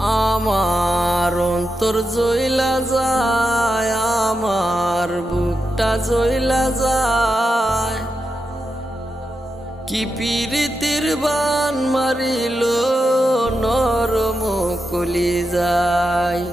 আমার অন্তর জ্বইলা যায়, আমার বুকটা জ্বইলা যায়। কি পীড়িতির বান মারিল নরম কলিজায়।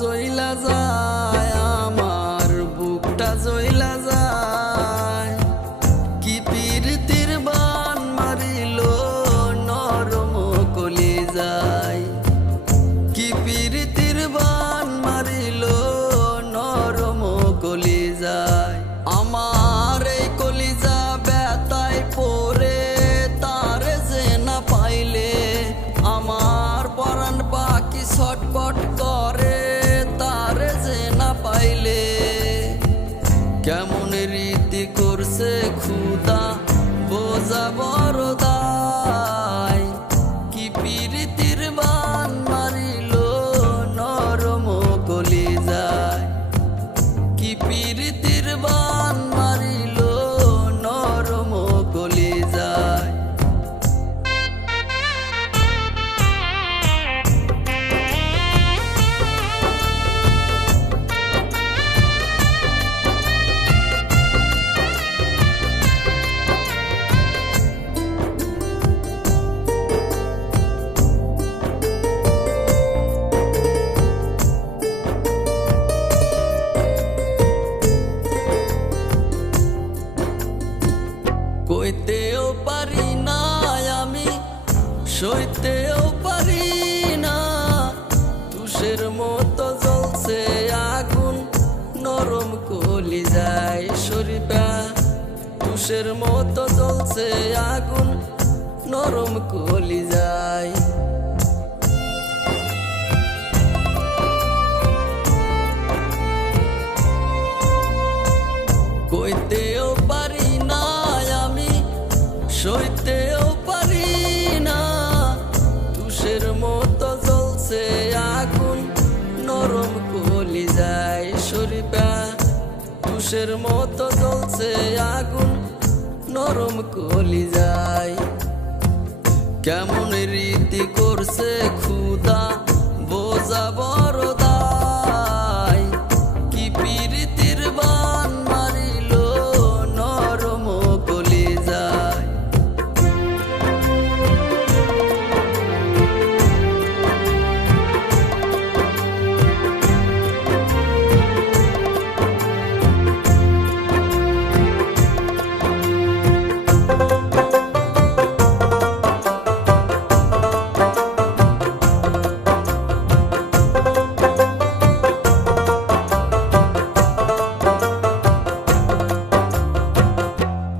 জ্বইলা যায়, আমার বুকটা জ্বইলা যায়। কি পীড়িতির বান মারিল নরম কলিজায়। কি পীড়িতির বান মারিল নরম কলিজায়। আমার এই কলিজা ব্যথায় পড়ে তারে যে না পাইলে আমার পরাণ পাখি ছটপট করে। কেমন রীতি করছে খুদা বোঝা বড় দায়। কি পীড়িতির বান মারিল নরম কলিজায়। কি পীড়িতির বান মারিল নরম কলিজায়। কইতেও পারি না আমি, সইতেও পারি না। তুষের মতো জ্বলছে আগুন নরম কলিজায় শরীফা। তুষের মতো জ্বলছে আগুন নরম কলিজায়। কইতেও পারি না আমি, সইতেও পারি না। তুষের মতো জ্বলছে আগুন নরম কলিজায় শরীফা। তুষের মতো জ্বলছে আগুন নরম কলিজায়। কেমন রীতি করছে খুদা বোঝা বড় দায়। কি পীড়িতির বান মারিল নরম কলিজায়।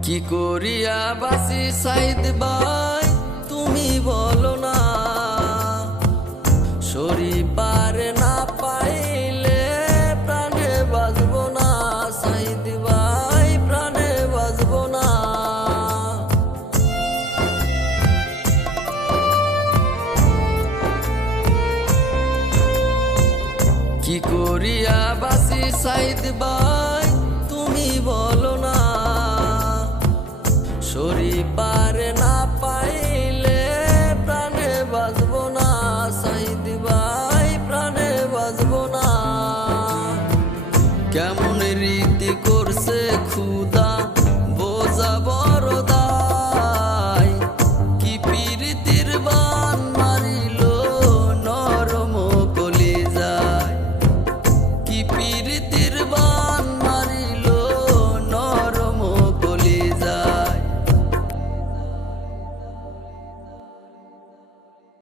কি করিয়া বাসি সাইদ ভাই তুমি বলো না। শরীফার না পাইলে প্রাণে বাঁচব না। সাইদ ভাই প্রাণে বাঁচব না। কি করিয়া বাসি সাইদ ভাই তুমি বলো না। শরীফার না পাই